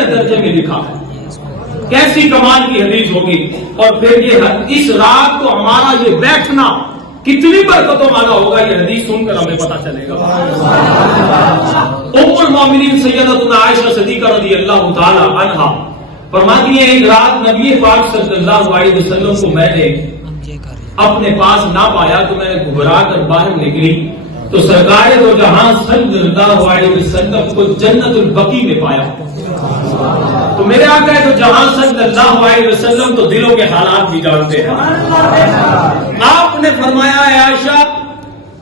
کتنے درجے میں لکھا ہے، کیسی کمال کی حدیث ہوگی. اور پھر یہ اس رات کو ہمارا یہ بیٹھنا کتنی برکتوں والا ہوگا، یہ حدیث سن کر ہمیں پتہ چلے گا. ام المومنین سیدتنا عائشہ صدیقہ رضی اللہ تعالی عنہا فرماتی ہیں ایک رات نبی پاک صلی اللہ علیہ وسلم کو میں نے اپنے پاس نہ پایا تو میں نے گھبرا کر باہر نکلی تو سرکار دو جہاں صلی اللہ علیہ وسلم کو جنت البقیع میں پایا. تو میرے آقا تو جہاں صلی اللہ علیہ وسلم تو دلوں کے حالات بھی جانتے ہیں. آپ نے فرمایا اے عائشہ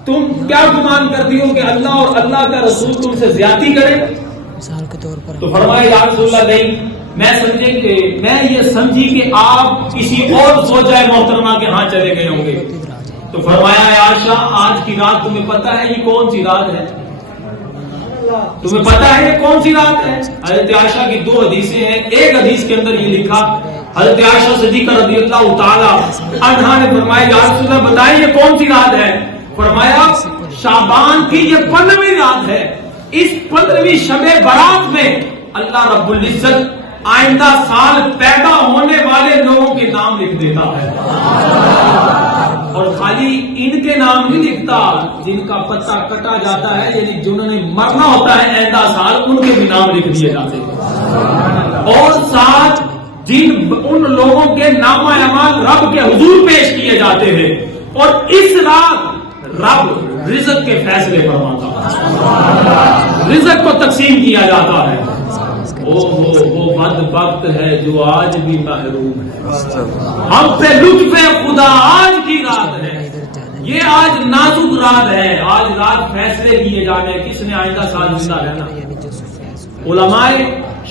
تم کیا گمان کرتی ہو کہ اللہ اور اللہ کا رسول تم سے زیادتی کرے؟ تو فرمایا یا رسول اللہ نہیں، میں یہ سمجھی کہ آپ کسی اور زوجہ محترمہ کے ہاں چلے گئے ہوں گے. تو فرمایا اے عائشہ آج کی رات تمہیں پتہ ہے یہ کون سی رات ہے؟ تمہیں پتہ ہے یہ کون سی رات ہے؟ حضرت عائشہ کی دو حدیثیں ہیں. ایک حدیث کے اندر یہ لکھا حضرت عائشہ صدیقہ رضی اللہ تعالی عنہا نے فرمایا یا رسول اللہ بتائیں یہ کون سی رات ہے؟ فرمایا شعبان کی یہ 15ویں رات ہے. اس 15ویں شب برات میں اللہ رب العزت آئندہ سال پیدا ہونے والے لوگوں کے نام لکھ دیتا ہے، اور خالی ان کے نام نہیں لکھتا جن کا پتہ کٹا جاتا ہے، یعنی جنہوں نے مرنا ہوتا ہے آئندہ سال ان کے بھی نام لکھ دیے جاتے ہیں. اور ساتھ ان لوگوں کے نامہ اعمال رب کے حضور پیش کیے جاتے ہیں. اور اس رات رب رزق کے فیصلے فرماتا ہے، رزق کو تقسیم کیا جاتا ہے. وہ بدبخت ہے جو آج بھی محروم ہے. ہم پہ لطف خدا آج کی رات ہے، یہ آج نازک رات ہے، آج رات فیصلے کیے جانے کس نے آئندہ سال زندہ رہنا. علماء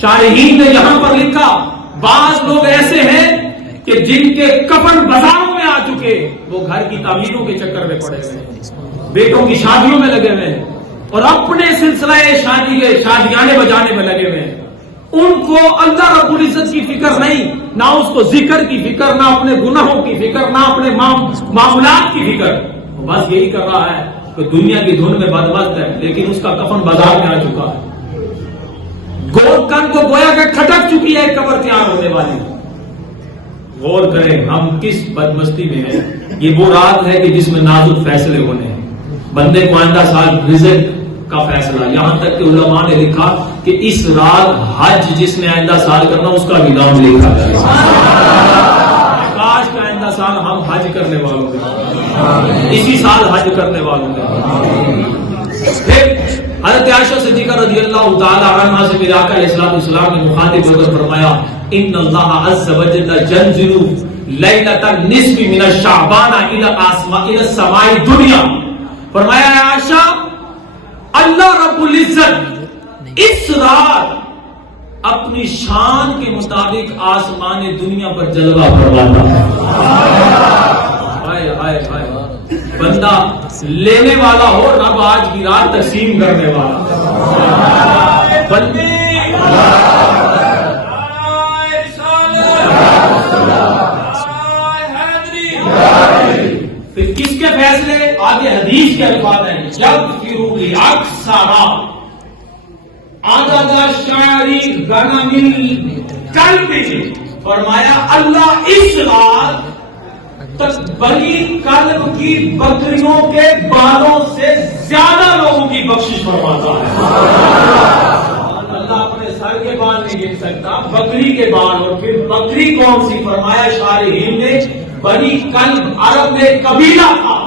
شارحین نے یہاں پر لکھا بعض لوگ ایسے ہیں کہ جن کے کفن بازاروں میں آ چکے، وہ گھر کی تعمیروں کے چکر میں پڑے ہوئے ہیں، بیٹوں کی شادیوں میں لگے ہوئے ہیں اور اپنے سلسلہ شادی کے شادیانے بجانے میں لگے ہوئے ہیں. ان کو اللہ رب العزت کی فکر نہیں، نہ اس کو ذکر کی فکر، نہ اپنے گناہوں کی فکر، نہ اپنے معاملات کی فکر. بس یہی کر رہا ہے کہ دنیا کی دھن میں بدبخت ہے لیکن اس کا کفن بازار میں آ چکا ہے. گود کن کو گویا کہ کھٹک چکی ہے قبر تیار ہونے والی. غور کریں ہم کس بدمستی میں ہیں. یہ وہ رات ہے کہ جس میں نازک فیصلے ہونے ہیں. بندے کو آئندہ سال رزق کا فیصلہ، یہاں تک کہ علماء نے لکھا کہ اس رات حج جس نے آئندہ سال کرنا اس کا بھی نام لکھا جائے. کاش کا آئندہ سال ہم حج کرنے والوں گے، اسی سال حج کرنے والوں گے. پھر حضرت عائشہ صدیقہ رضی اللہ تعالی عنہا سے میرے آقا علیہ الصلوۃ والسلام نے مخاطب ہو کر فرمایا ان اللہ عز وجل ينزل لیلۃ النصف من الشعبان الى السماء الدنیا. فرمایا عائشہ اللہ رب العزت اس رات اپنی شان کے مطابق آسمان دنیا پر جلوہ فرماتا ہے. ہائے ہائے ہائے، بندہ لینے والا ہو، رب آج کی رات تقسیم کرنے والا. بندے پھر کس کے فیصلے؟ آگے حدیث کے الفاظ ہیں جب فروغ اکثر عدد شعری غنم القلب. فرمایا اللہ اس رات بنی قلب کی بکریوں کے بالوں سے زیادہ لوگوں کی بخشش فرماتا ہے. اللہ اپنے سر کے بال نہیں گن سکتا، بکری کے بال. اور پھر بکری کون سی؟ فرمایا شارحین نے بنی قلب عرب میں قبیلہ تھا،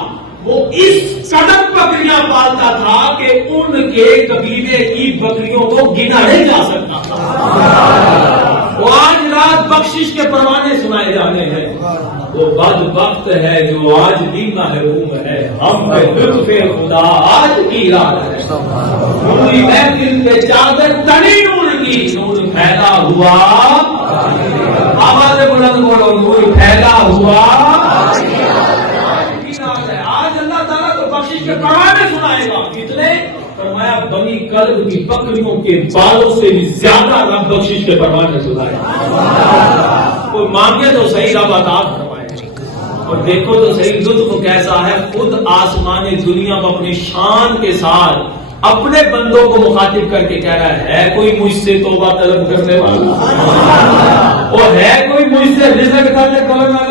وہ اس قدر بکریاں پالتا تھا کہ ان کے قبیلے کی بکریوں کو گنا نہیں جا سکتا تھا. وہ آج رات بخشش کے پروانے سنائے جانے ہیں. وہ بدبخت ہے جو آج بھی محروم ہے. ہم پہ لطف خدا آج کی رات ہے. پوری محفل پہ چادر تنی نور کی، نور پھیلا ہوا. آواز بلند بولو، نور پھیلا ہوا. آج اللہ تعالیٰ تو بخشش کے پروانے سنائے گا. کتنے؟ فرمایا بنی قلب کی بکریوں کے بالوں سے بھی زیادہ رب بخشش کے پروانے سنائے گا. کوئی مانگے تو صحیح رب عطا فرمائے. اور دیکھو تو صحیح لطف کیسا ہے. خود آسمان دنیا میں اپنی شان کے ساتھ اپنے بندوں کو مخاطب کر کے کہہ رہا ہے کوئی مجھ سے توبہ طلب کرنے والا، اور ہے کوئی مجھ سے رزق طلب کرنے والا؟